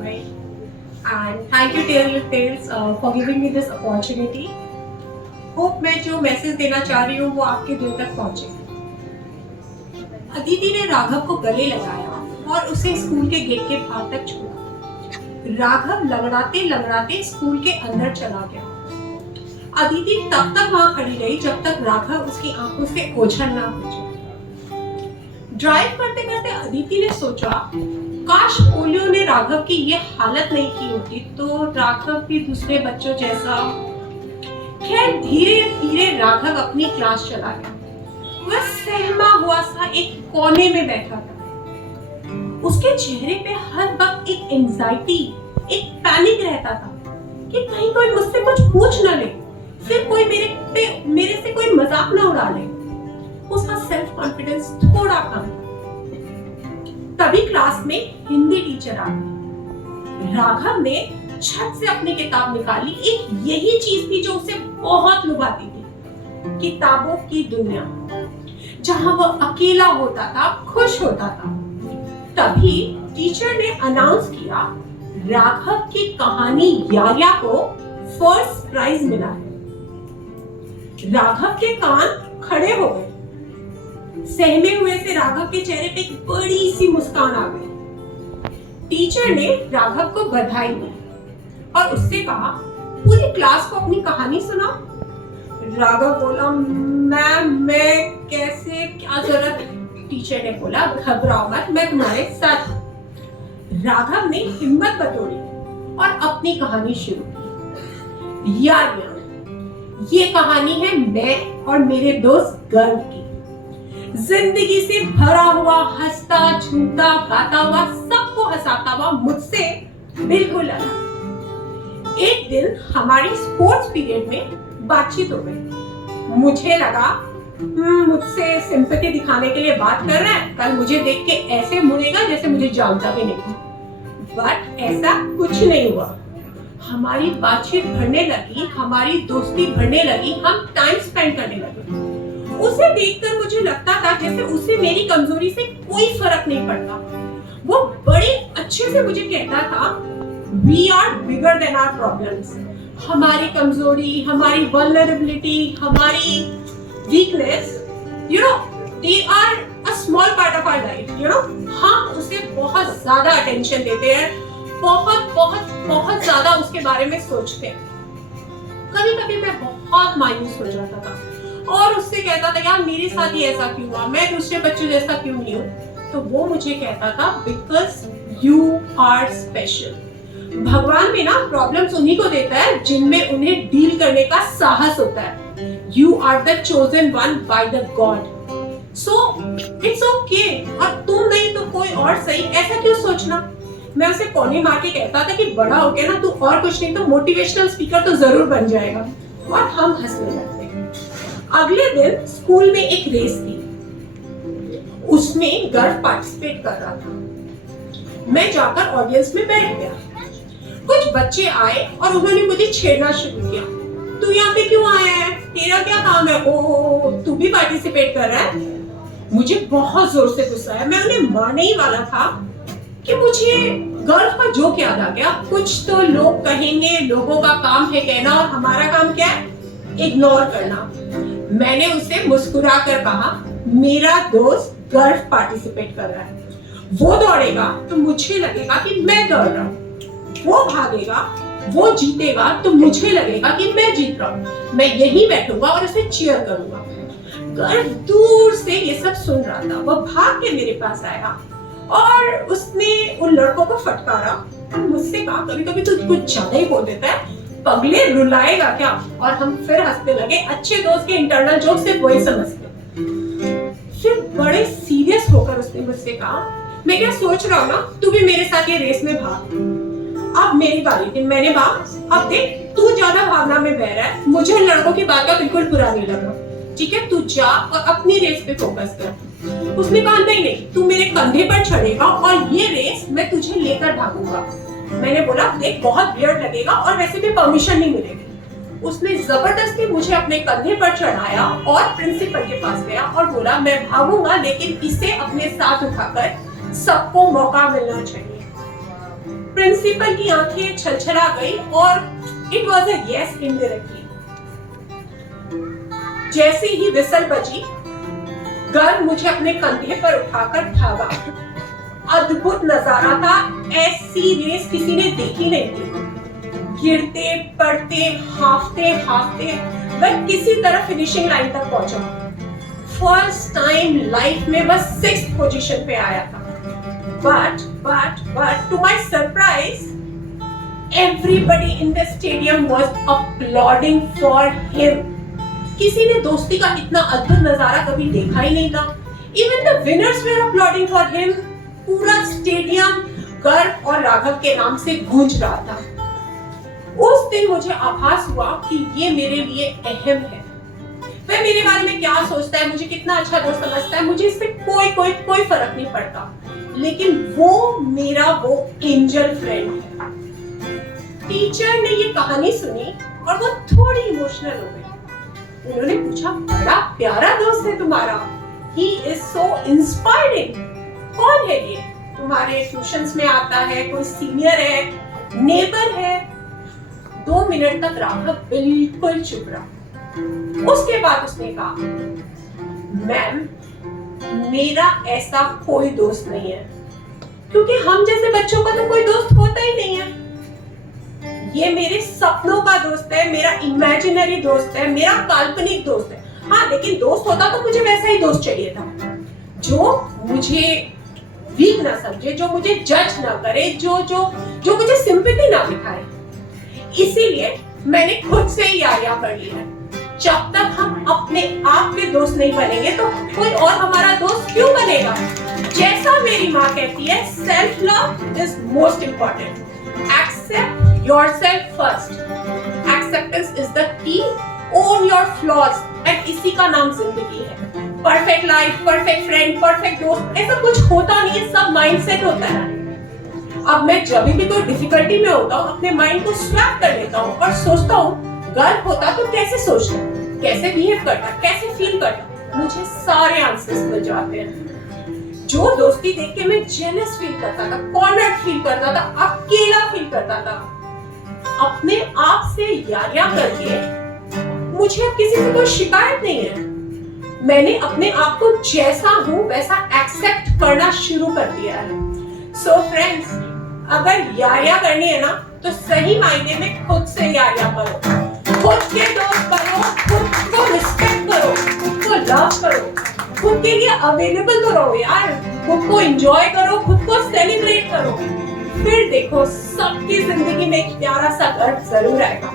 Bhai, and thank you Tales for giving me this opportunity. Hope मैं जो message देना चाह रही हूँ वो आपके दिल तक पहुँचे। अदिति ने राघव को गले लगाया और उसे स्कूल के गेट के बाहर तक छोड़ा। राघव लंगड़ाते लंगड़ाते स्कूल के अंदर चला गया। अदिति तब तक वहां खड़ी रही जब तक राघव उसकी आंखों से ओझल ना हो जाए। ड्राइव करते करते अदिति ने सोचा, काश पोलियो ने राघव की ये हालत नहीं की होती तो राघव भी दूसरे बच्चों जैसा। खैर धीरे धीरे राघव अपनी क्लास चला गया। वह सहमा हुआ सा एक कोने में बैठा था। उसके चेहरे पे हर वक्त एक एंजाइटी, एक पैनिक रहता था कि कहीं कोई मुझसे कुछ पूछ न ले, फिर कोई मेरे से कोई मजाक न उड़ा ले। उसका सेल्फ कॉन्फिडेंस थोड़ा कम था। तभी क्लास में हिंदी टीचर आ गई। राघव ने छत से अपनी किताब निकाली। एक यही चीज थी जो उसे बहुत लुभाती थी, किताबों की दुनिया, जहां वह अकेला होता था, खुश होता था। तभी टीचर ने अनाउंस किया, राघव की कहानी याया को फर्स्ट प्राइज मिला है। राघव के कान खड़े हो गए। सहमे हुए से राघव के चेहरे पे एक बड़ी सी मुस्कान आ गई। टीचर ने राघव को बधाई दी और उससे कहा, पूरी क्लास को अपनी कहानी सुनाओ। राघव बोला, मैं कैसे, क्या जरूरत। टीचर ने बोला, घबराओ मत, मैं तुम्हारे साथ हूं। राघव ने हिम्मत बटोरी और अपनी कहानी शुरू की। यारियां, ये कहानी है मैं और मेरे दोस्त गर्व की। जिंदगी से भरा हुआ, हंसता झूमता गाता हुआ, सबको हंसाता हुआ, मुझसे बिल्कुल अलग। एक दिन हमारी स्पोर्ट्स पीरियड में बातचीत हो गई। मुझे लगा मुझसे सिंपैथी दिखाने के लिए बात कर रहा है, कल मुझे देख के ऐसे मुड़ेगा जैसे मुझे जानता भी नहीं। बट ऐसा कुछ नहीं हुआ। हमारी बातचीत बढ़ने लगी, हमारी दोस्ती बढ़ने लगी, हम टाइम स्पेंड करने लगे। उसे देखकर मुझे लगता था जैसे उसे मेरी कमजोरी से कोई फर्क नहीं पड़ता। वो बड़े अच्छे से मुझे कहता था, We are bigger than our problems. हमारी कमजोरी, हमारी vulnerability, हमारी weakness, they are a small part of our life. हम उसे बहुत ज्यादा attention देते हैं, बहुत बहुत बहुत ज्यादा उसके बारे में सोचते हैं। कभी कभी मैं बहुत मायूस हो जाता था और उससे कहता था, यार मेरे साथ ही ऐसा क्यों हुआ, मैं दूसरे बच्चों जैसा क्यों नहीं हूँ। तो वो मुझे कहता था, बिकॉज यू आर स्पेशल। भगवान भी ना प्रॉब्लम्स उन्हीं को देता है जिनमें उन्हें डील करने का साहस होता है। You are the chosen one by the God, so it's okay. और तुम नहीं तो कोई और सही, ऐसा क्यों सोचना। मैं उसे कोने मार के कहता था कि बड़ा हो गया ना तू और कुछ नहीं तो मोटिवेशनल स्पीकर तो जरूर बन जाएगा। और हम हंसने लगते। अगले दिन स्कूल में एक रेस थी, उसमें गर्व पार्टिसिपेट कर रहा था। मैं जाकर ऑडियंस में बैठ गया। कुछ बच्चे आए और उन्होंने मुझे छेड़ना शुरू किया, तू यहाँ पे क्यों आया है, तेरा क्या काम है, ओ तू भी पार्टिसिपेट कर रहा है। मुझे बहुत जोर से गुस्सा आया। मैं उन्हें मारने ही वाला था कि मुझे गर्व का जोक याद आ गया। कुछ तो लोग कहेंगे, लोगों का काम है कहना और हमारा काम क्या है, इग्नोर करना। मैंने उसे मुस्कुरा कर कहा, मेरा दोस्त गर्व पार्टिसिपेट कर रहा है, वो दौड़ेगा तो मुझे लगेगा कि मैं दौड़ रहा हूँ, वो भागेगा, वो जीतेगा तो मुझे लगेगा कि मैं जीत रहा हूँ। मैं यहीं बैठूंगा और उसे चीयर करूंगा। गर्व दूर से ये सब सुन रहा था। वो भाग के मेरे पास आया और उसने उन लड़कों को फटकारा और मुझसे कहा, कभी कभी तो कुछ ज्यादा ही बोल देता है, पगले रुलाएगा क्या। और हम फिर हंसने लगे। अच्छे दोस्त के इंटरनल जोक सिर्फ वही समझते। फिर बड़े सीरियस होकर उसने मुझसे कहा, मैं क्या सोच रहा हूँ ना, तू भी मेरे साथ ये रेस में भाग। अब मेरी बारी थी, मैंने भाग। अब देख, तू ज्यादा भावना में बह रहा है, मुझे लड़कों की बात का बिल्कुल बुरा नहीं लगा। ठीक है, तू जा और अपनी रेस पे फोकस कर। उसने कहा, नहीं, तू मेरे कंधे पर चढ़ेगा और ये रेस मैं तुझे लेकर भागूंगा। मैंने बोला, देख बहुत वियर्ड लगेगा और वैसे भी परमिशन नहीं मिलेगी। उसने जबरदस्ती मुझे अपने कंधे पर चढ़ाया और प्रिंसिपल के पास गया और बोला, मैं भागूंगा लेकिन इसे अपने साथ उठाकर सबको मौका मिलना चाहिए। प्रिंसिपल की आंखें छलछला गई और it was a yes indirectly. जैसे ही विसल बजी, गर्ल मुझे अपने कंधे पर उठाकर भागा। अद्भुत नजारा था, ऐसी रेस किसी ने देखी नहीं थी। गिरते पड़ते हाफते हाफते वह किसी तरह फिनिशिंग लाइन तक पहुंचा। फर्स्ट टाइम लाइफ में वह 6th पोजीशन पे आया था। But to my surprise, everybody in the stadium was applauding for him. किसी ने दोस्ती का इतना अद्भुत नजारा कभी देखा ही नहीं था। Even the winners were applauding for him. पूरा स्टेडियम गर्व और राघव के नाम से गूंज रहा था। उस दिन मुझे आभास हुआ कि ये मेरे लिए अहम है। वह मेरे बारे में क्या सोचता है, मुझे कितना अच्छा दोस्त समझता है, मुझे इससे कोई फर्क नहीं पड़ता। लेकिन वो मेरा वो एंजल फ्रेंड है। टीचर ने ये कहानी सुनी और वो थोड़ी इमोशनल हो गई। उन्होंने पूछा, बड़ा प्यारा दोस्त है तुम्हारा, ही इज सो इंस्पायरिंग। कौन है ये? तुम्हारे ट्यूशंस में आता है, कोई सीनियर है, नेबर है? 2 मिनट तक राघव बिल्कुल चुप रहा। उसके बाद उसने कहा, मैम मेरा ऐसा कोई दोस्त नहीं है, क्योंकि हम जैसे बच्चों का तो कोई दोस्त होता ही नहीं है। ये मेरे सपनों का दोस्त है, मेरा इमेजिनरी दोस्त है, मेरा काल्पनिक दोस्त है। हाँ, लेकिन दोस्त होता तो मुझे वैसा ही दोस्त चाहिए था, जो मुझे वीक ना समझे, जो मुझे जज ना करे, जो मुझे सिंपैथी ना दिखाए। इसीलिए मैंने खुद से ही यारियां कर ली है। जब तक हम अपने आप के दोस्त नहीं बनेंगे तो कोई और हमारा दोस्त क्यों बनेगा? जैसा मेरी माँ कहती है, self love is most important. Accept yourself first. Acceptance is the key. Own your flaws, and इसी का नाम जिंदगी है। Perfect life, perfect friend, perfect दोस्त, ऐसा कुछ होता नहीं है, सब माइंडसेट होता है। अब मैं जब भी कोई डिफिकल्टी में होता हूँ, अपने माइंड को स्वैप कर लेता हूँ और सोचता हूँ, गर्व होता तो कैसे सोचता, कैसे बिहेव करता, कैसे फील करता। मुझे सारे आंसर्स मिल जाते हैं। जो दोस्ती देख के मैं जेलस फील करता था, कॉर्नर्ड फील करता था, अकेला फील करता था, अपने आप से यारियां करके मुझे अब किसी से कोई शिकायत नहीं है। मैंने अपने आप को जैसा हूँ वैसा एक्सेप्ट करना शुरू कर दिया है। सो फ्रेंड्स, अगर यारियां करनी है ना, तो सही मायने में खुद से यारियां करो। खुद के दोस्त बनो, खुद को रिस्पेक्ट करो, खुद को लव करो, खुद के लिए अवेलेबल तो रहो यार, खुद को एंजॉय करो, खुद को सेलिब्रेट करो। फिर देखो, सबकी जिंदगी में एक प्यारा सा गर्व जरूर आएगा।